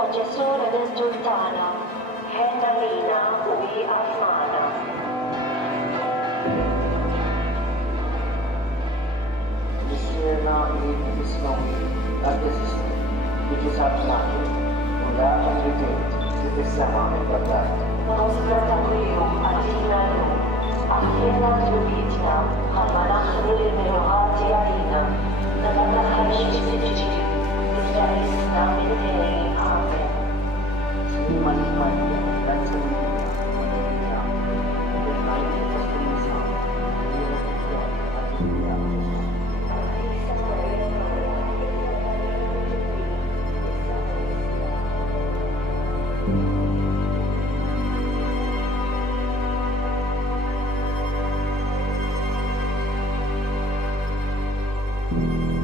وجسور للسلطانة حين لينا وبأفمانا. Discerna this knowledge of the system, which is automatic, wala ang redeemed with the sama and bagay. ونصرته أتينا له أحيانا تبيتنا خلنا نحن للمروحات علينا نتنحى شجرتي نستعيسنا من إليه آمين. Siniman-man dan sendiri menunjukkan berkait keseluruhan diri kita atau dunia. Thank you.